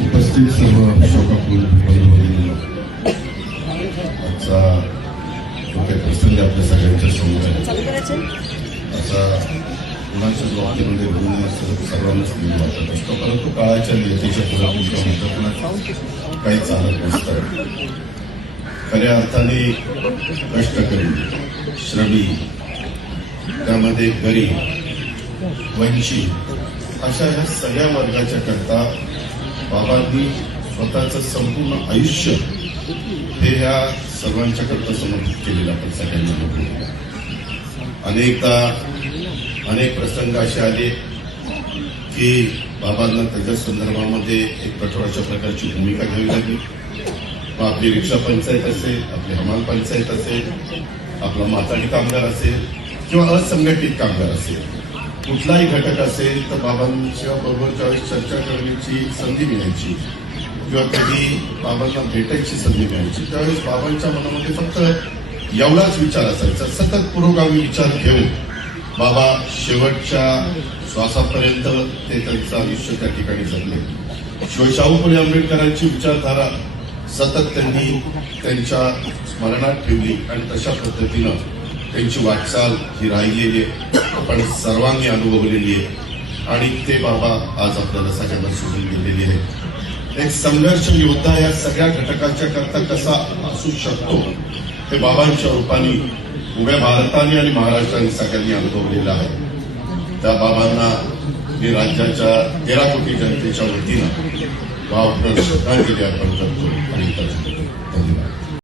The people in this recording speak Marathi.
उपस्थित सर्व शोकाकुल आजचा जो काही प्रसंग आपल्या सगळ्यांच्या समोर आहे असा मुलांच्या बाबतीमध्ये बोलणं असं सर्वांनाच नेहमी वाटत असतं परंतु काळाच्या नियतीच्या पुढे तुमच्या म्हणतात काही चालत नसतं खऱ्या अर्थाने कष्ट करी श्रमी त्यामध्ये गरीब वंचित अशा या सगळ्या वर्गाच्या करता बाबांनी स्वतःचं संपूर्ण आयुष्य हे ह्या सर्वांच्या करता समर्पित केलेलं आपण सगळ्यांना बघू अनेकदा अनेक प्रसंग असे आले की बाबांना त्याच्या संदर्भामध्ये एक कठोराच्या प्रकारची भूमिका घ्यावी लागली. मग आपली रिक्षा पंचायत असेल आपली हमाल पंचायत असेल आपला माताडी कामगार असेल किंवा असंघटित कामगार असेल. कुठलाही घटक असेल तर बाबांच्या बरोबर ज्यावेळेस चर्चा करण्याची संधी मिळायची. किंवा कधी बाबांना भेटायची संधी मिळायची. त्यावेळेस बाबांच्या मनामध्ये फक्त एवढाच विचार असायचा सतत पुरोगामी विचार घेऊन बाबा शेवटच्या श्वासापर्यंत ते त्यांचं आयुष्य त्या ठिकाणी जगले. शिवाय फुले आंबेडकरांची विचारधारा सतत त्यांनी त्यांच्या स्मरणात ठेवली आणि तशा पद्धतीनं त्यांची वाटचाल ही राहिलेली आहे. आपण सर्वांनी अनुभवलेली आहे. आणि ते बाबा आज आपल्याला सगळ्यांना सोडून गेलेले आहे एक संघर्ष योद्धा या सगळ्या घटकांच्या करता कसा असू शकतो हे बाबांच्या रूपाने उभ्या भारताने आणि महाराष्ट्राने सगळ्यांनी अनुभवलेलं आहे. त्या बाबांना मी राज्याच्या तेरा कोटी जनतेच्या वतीनं भाव श्रद्धांजली अर्पण करतो आणि धन्यवाद.